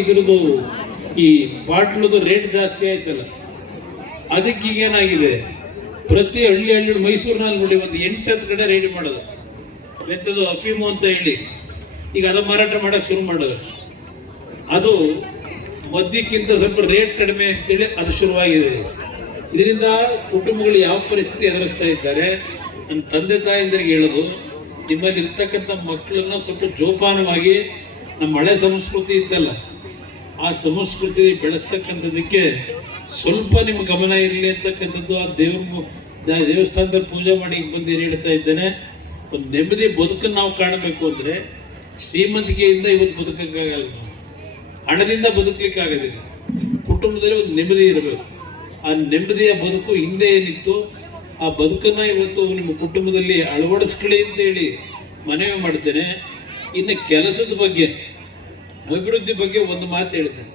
ಇದ್ರದ್ದು ಈ ಬಾಟ್ಲದು ರೇಟ್ ಜಾಸ್ತಿ ಆಯ್ತಲ್ಲ, ಅದಕ್ಕೆ ಈಗೇನಾಗಿದೆ, ಪ್ರತಿ ಹಳ್ಳಿ ಮೈಸೂರಿನಲ್ಲಿ ನೋಡಿ ಒಂದು 8-10 ಕಡೆ ರೇಡಿ ಮಾಡೋದು ಎಂಥದ್ದು ಅಫೀಮು ಅಂತ ಹೇಳಿ. ಈಗ ಅದು ಮಾರಾಟ ಮಾಡೋಕ್ಕೆ ಶುರು ಮಾಡೋದು. ಅದು ಮದ್ಯಕ್ಕಿಂತ ಸ್ವಲ್ಪ ರೇಟ್ ಕಡಿಮೆ ಅಂತೇಳಿ ಅದು ಶುರುವಾಗಿದೆ. ಇದರಿಂದ ಕುಟುಂಬಗಳು ಯಾವ ಪರಿಸ್ಥಿತಿ ಎದುರಿಸ್ತಾ ಇದ್ದಾರೆ. ನನ್ನ ತಂದೆ ತಾಯಿಂದರಿಗೆ ಹೇಳೋದು, ನಿಮ್ಮಲ್ಲಿ ಇರ್ತಕ್ಕಂಥ ಮಕ್ಕಳನ್ನ ಸ್ವಲ್ಪ ಜೋಪಾನವಾಗಿ ನಮ್ಮ ಹಳೆ ಸಂಸ್ಕೃತಿ ಇತ್ತಲ್ಲ, ಆ ಸಂಸ್ಕೃತಿ ಬೆಳೆಸ್ತಕ್ಕಂಥದ್ದಕ್ಕೆ ಸ್ವಲ್ಪ ನಿಮ್ಮ ಗಮನ ಇರಲಿ ಅಂತಕ್ಕಂಥದ್ದು. ಆ ದೇವಸ್ಥಾನದಲ್ಲಿ ಪೂಜೆ ಮಾಡಿ ಬಂದು ಏನು ಹೇಳ್ತಾ ಇದ್ದೇನೆ, ಒಂದು ನೆಮ್ಮದಿ ಬದುಕನ್ನು ನಾವು ಕಾಣಬೇಕು ಅಂದರೆ ಶ್ರೀಮಂತಿಕೆಯಿಂದ ಇವತ್ತು ಬದುಕೋಕ್ಕಾಗಲ್ಲ, ನಾವು ಹಣದಿಂದ ಬದುಕಲಿಕ್ಕಾಗೋದಿಲ್ಲ. ಕುಟುಂಬದಲ್ಲಿ ಒಂದು ನೆಮ್ಮದಿ ಇರಬೇಕು. ಆ ನೆಮ್ಮದಿಯ ಬದುಕು ಹಿಂದೆ ಏನಿತ್ತು, ಆ ಬದುಕನ್ನು ಇವತ್ತು ನಿಮ್ಮ ಕುಟುಂಬದಲ್ಲಿ ಅಳವಡಿಸ್ಕೊಳ್ಳಿ ಅಂತೇಳಿ ಮನವಿ ಮಾಡ್ತೇನೆ. ಇನ್ನು ಕೆಲಸದ ಬಗ್ಗೆ, ಅಭಿವೃದ್ಧಿ ಬಗ್ಗೆ ಒಂದು ಮಾತು ಹೇಳ್ತೇನೆ.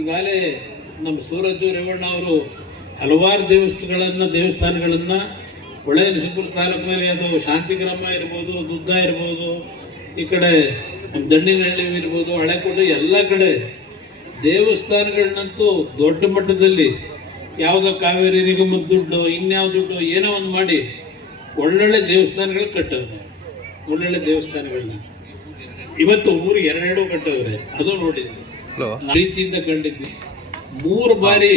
ಈಗಾಗಲೇ ನಮ್ಮ ಸೂರಜ್ ರೇವಣ್ಣ ಅವರು ಹಲವಾರು ದೇವಸ್ಥಾನಗಳನ್ನು ಹೊಳೆನರಸೀಪುರ ತಾಲೂಕಿನಲ್ಲಿ, ಅದು ಶಾಂತಿಗ್ರಾಮ ಇರ್ಬೋದು, ದುದ್ದ ಇರ್ಬೋದು, ಈ ಕಡೆ ನಮ್ಮ ದಂಡಿನಹಳ್ಳಿ ಇರ್ಬೋದು, ಹಳೆಕೋಟೆ, ಎಲ್ಲ ಕಡೆ ದೇವಸ್ಥಾನಗಳನ್ನಂತೂ ದೊಡ್ಡ ಮಟ್ಟದಲ್ಲಿ ಯಾವುದೋ ಕಾವೇರಿ ನಿಗಮದ ದುಡ್ಡು, ಇನ್ಯಾವ ದುಡ್ಡು, ಏನೋ ಒಂದು ಮಾಡಿ ಒಳ್ಳೊಳ್ಳೆ ದೇವಸ್ಥಾನಗಳು ಕಟ್ಟವ್ರೆ. ಒಳ್ಳೊಳ್ಳೆ ದೇವಸ್ಥಾನಗಳನ್ನ ಇವತ್ತು ಊರು 2 ಕಟ್ಟವ್ರೆ. ಅದು ನೋಡಿದ್ವಿ, ಪ್ರೀತಿಯಿಂದ ಕಂಡಿದ್ವಿ. 3 ಬಾರಿ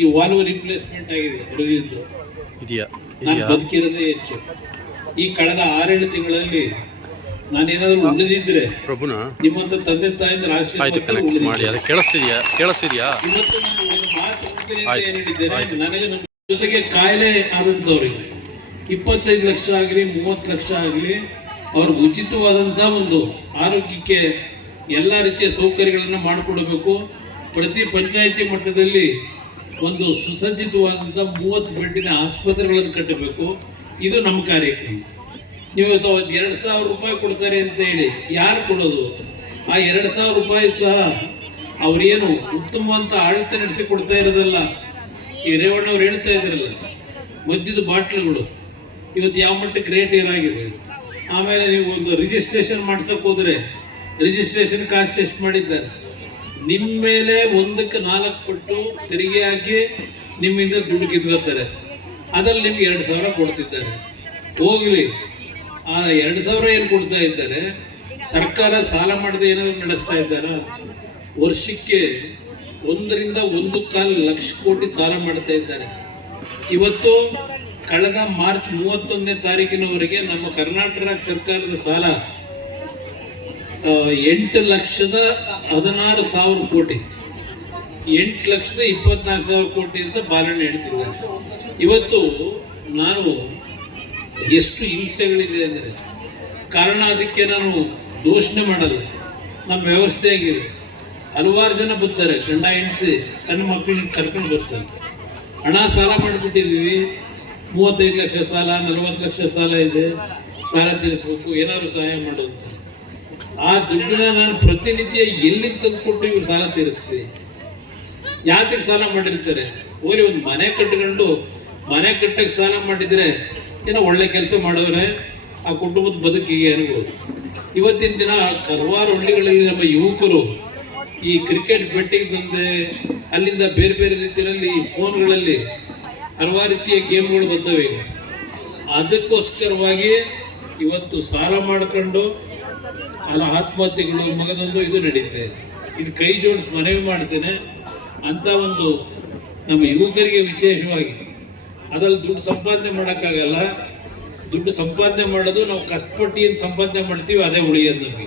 ಈ ವಾಲ್ವ್ ರಿಪ್ಲೇಸ್ಮೆಂಟ್ ಆಗಿದೆ ಹೊಡೆದಿದ್ದು. ನಾನು ಬದುಕಿರೋದೇ ಹೆಚ್ಚು. ಈ ಕಳೆದ 6-7 ತಿಂಗಳಲ್ಲಿ ನಾನೇನಾದ್ರೂ ಉಳಿದಿದ್ರೆ ನಿಮ್ಮಂತ ತಂದೆ ತಾಯಿಂದ ಇವತ್ತು ನಾನು ಒಂದು ಮಾತು ಏನ್ ಹೇಳಿದ್ದೇನೆ, ನನಗೆ ನಮ್ಮ ಜೊತೆಗೆ ಕಾಯಿಲೆ ಆದಂಥವ್ರಿಗೆ 25 ಲಕ್ಷ ಆಗಲಿ 30 ಲಕ್ಷ ಆಗಲಿ ಅವ್ರಿಗೆ ಉಚಿತವಾದಂಥ ಒಂದು ಆರೋಗ್ಯಕ್ಕೆ ಎಲ್ಲ ರೀತಿಯ ಸೌಕರ್ಯಗಳನ್ನು ಮಾಡಿಕೊಡಬೇಕು. ಪ್ರತಿ ಪಂಚಾಯಿತಿ ಮಟ್ಟದಲ್ಲಿ ಒಂದು ಸುಸಜ್ಜಿತವಾದಂಥ 30 ಬೆಡ್ಡಿನ ಆಸ್ಪತ್ರೆಗಳನ್ನು ಕಟ್ಟಬೇಕು. ಇದು ನಮ್ಮ ಕಾರ್ಯಕ್ರಮ. ನೀವು 2,000 ರೂಪಾಯಿ ಕೊಡ್ತಾರೆ ಅಂತ ಹೇಳಿ ಯಾರು ಕೊಡೋದು? ಆ 2,000 ರೂಪಾಯಿ ಸಹ ಅವ್ರೇನು ಉತ್ತಮವಂತ ಆಡಳಿತ ನಡೆಸಿ ಕೊಡ್ತಾ ಇರೋದಲ್ಲ. ಈ ರೇವಣ್ಣವ್ರು ಹೇಳ್ತಾ ಇದ್ರಲ್ಲ, ಮದ್ಯದ ಬಾಟ್ಲುಗಳು ಇವತ್ತು ಯಾವ ಮಟ್ಟಕ್ಕೆ ರೇಟ್ ಏನಾಗಿದೆ. ಆಮೇಲೆ ನೀವು ಒಂದು ರಿಜಿಸ್ಟ್ರೇಷನ್ ಮಾಡ್ಸಕ್ಕೆ ಹೋದರೆ ರಿಜಿಸ್ಟ್ರೇಷನ್ ಕಾಸ್ಟ್ ಎಷ್ಟು ಮಾಡಿದ್ದಾರೆ. ನಿಮ್ಮ ಮೇಲೆ 1ಕ್ಕೆ 4 ಪಟ್ಟು ತೆರಿಗೆ ಹಾಕಿ ನಿಮ್ಮಿಂದ ದುಡ್ಡು ಕಿತ್ಕೊತಾರೆ. ಅದರಲ್ಲಿ ನಿಮ್ಗೆ 2,000 ಕೊಡ್ತಿದ್ದಾರೆ. ಹೋಗಲಿ, ಆ 2,000 ಏನು ಕೊಡ್ತಾ ಇದ್ದಾರೆ? ಸರ್ಕಾರ ಸಾಲ ಮಾಡದೆ ಏನಾದರೂ ನಡೆಸ್ತಾ ಇದ್ದಾರಾ? ವರ್ಷಕ್ಕೆ 1ರಿಂದ 1.25 ಲಕ್ಷ ಕೋಟಿ ಸಾಲ ಮಾಡ್ತಾ ಇದ್ದಾರೆ. ಇವತ್ತು ಕಳೆದ ಮಾರ್ಚ್ 31ನೇ ತಾರೀಕಿನವರೆಗೆ ನಮ್ಮ ಕರ್ನಾಟಕ ರಾಜ್ಯ ಸರ್ಕಾರದ ಸಾಲ 8,16,000 ಕೋಟಿ, 8,24,000 ಕೋಟಿ ಅಂತ ಬಾಲಣ್ಣ ಹೇಳ್ತಿದ್ದಾರೆ. ಇವತ್ತು ನಾನು ಎಷ್ಟು ಹಿಂಸೆಗಳಿದೆ ಅಂದರೆ, ಕಾರಣ ಅದಕ್ಕೆ ನಾನು ದೋಷಣೆ ಮಾಡಲ್ಲ, ನಮ್ಮ ವ್ಯವಸ್ಥೆ ಆಗಿದೆ. ಹಲವಾರು ಜನ ಬರ್ತಾರೆ, ಗಂಡ ಹೆಂಡತಿ ಸಣ್ಣ ಮಕ್ಕಳನ್ನ ಕರ್ಕೊಂಡು ಬರ್ತಾರೆ. ಹಣ ಸಾಲ ಮಾಡಿಬಿಟ್ಟಿದ್ದೀವಿ, 35 ಲಕ್ಷ ಸಾಲ, 40 ಲಕ್ಷ ಸಾಲ ಇದೆ, ಸಾಲ ತೀರಿಸ್ಬೇಕು, ಏನಾದ್ರು ಸಹಾಯ ಮಾಡೋದು. ಆ ದುಡ್ಡನ್ನ ನಾನು ಪ್ರತಿನಿತ್ಯ ಎಲ್ಲಿ ತಂದುಕೊಟ್ಟು ಇವ್ರು ಸಾಲ ತೀರಿಸ್ತೀವಿ? ಯಾತಿಗೆ ಸಾಲ ಮಾಡಿರ್ತಾರೆ? ಓಲಿ ಒಂದು ಮನೆ ಕಟ್ಕೊಂಡು ಮನೆ ಕಟ್ಟಕ್ಕೆ ಸಾಲ ಮಾಡಿದರೆ ಏನೋ ಒಳ್ಳೆ ಕೆಲಸ ಮಾಡಿದ್ರೆ ಆ ಕುಟುಂಬದ ಬದುಕಿಗೆ ಅನ್ಬೋದು. ಇವತ್ತಿನ ದಿನ ಹಲವಾರು ಹಳ್ಳಿಗಳಲ್ಲಿ ನಮ್ಮ ಯುವಕರು ಈ ಕ್ರಿಕೆಟ್ ಬೆಟ್ಟಿಂಗ್ ತಂದೆ, ಅಲ್ಲಿಂದ ಬೇರೆ ಬೇರೆ ರೀತಿಯಲ್ಲಿ ಫೋನ್ಗಳಲ್ಲಿ ಹಲವಾರು ರೀತಿಯ ಗೇಮ್ಗಳು ಬಂದವೆ. ಈಗ ಅದಕ್ಕೋಸ್ಕರವಾಗಿ ಇವತ್ತು ಸಾಲ ಮಾಡಿಕೊಂಡು ಆತ್ಮಹತ್ಯೆಗಳು ಮಗದೊಂದು ಇದು ನಡೀತಾ ಇದೆ. ಇದು ಕೈ ಜೋಡಿಸಿ ಮನವಿ ಮಾಡ್ತೇನೆ. ಅಂತ ಒಂದು ನಮ್ಮ ಯುವಕರಿಗೆ ವಿಶೇಷವಾಗಿ ಅದ್ರಲ್ಲಿ ದುಡ್ಡು ಸಂಪಾದನೆ ಮಾಡೋಕ್ಕಾಗಲ್ಲ. ದುಡ್ಡು ಸಂಪಾದನೆ ಮಾಡೋದು ನಾವು ಕಷ್ಟಪಟ್ಟು ಏನು ಸಂಪಾದನೆ ಮಾಡ್ತೀವಿ ಅದೇ ಉಳಿಯೋದು ನಮಗೆ.